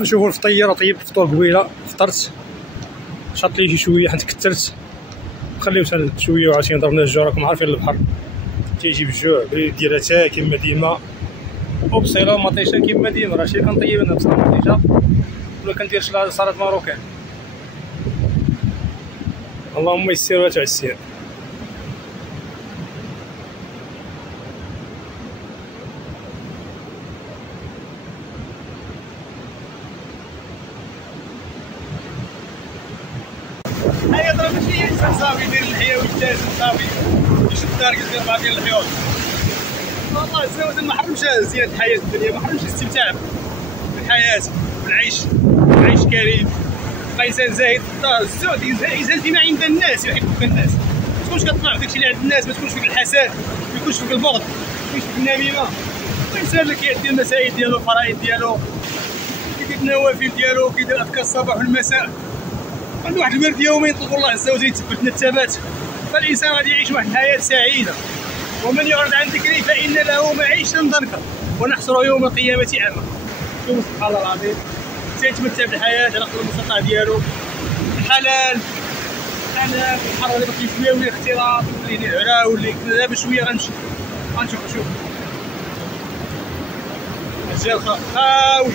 نشوفوا الفطير. طيبت الفطور قبيله، فطرت شاط لي شي شويه حيت كثرت، خليو حتى شويه وعاوتاني ضربنا الجوع. راكم عارفين البحر تيجي بالجوع ديالها تا كما ديما، وبصيله ومطيشه كما ديما. راه شي كنطيب انا بصله مطيشه ولا كندير شي صلاه ماروكان. اللهم يسر وتعسر. هيا ضرب شي انسان صافي يدير الحياه ويجتاز صافي يشد الدار كيدير بعض ديال الحيوط. والله الزواج ما حرمش زينة الحياه الدنيا، ما حرمش الاستمتاع بالحياه والعيش كريم. بقى انسان زاهد في الدار. الزهد يزهد فيما عند الناس، يحبك الناس. ما تكونش كطمع في داكشي اللي عند الناس، ما تكونش فيك الحسد، ما يكونش فيك البغض، ما يكونش فيك النميمه. الانسان اللي كيأدي المسائل ديالو، الفرائض ديالو، كيدير النوافل ديالو، كيدير اذكار الصباح والمساء، عنده واحد الورد يومي يطلب الله عز وجل يثبت لنا الثبات، فالانسان غادي يعيش واحد الحياه سعيده. ومن يعرض عن ذكري فان له معيشه ضنكا ونحشره يوم القيامه اعمى. شوف سبحان الله العظيم، تيتمتع بالحياه على قدر المستطاع ديالو، الحلال الحر اللي باقي شويه ولا اختلاط واللي نعرى واللي كذا. بشويه غنمشي غنشوف. شوف الرجال خاوي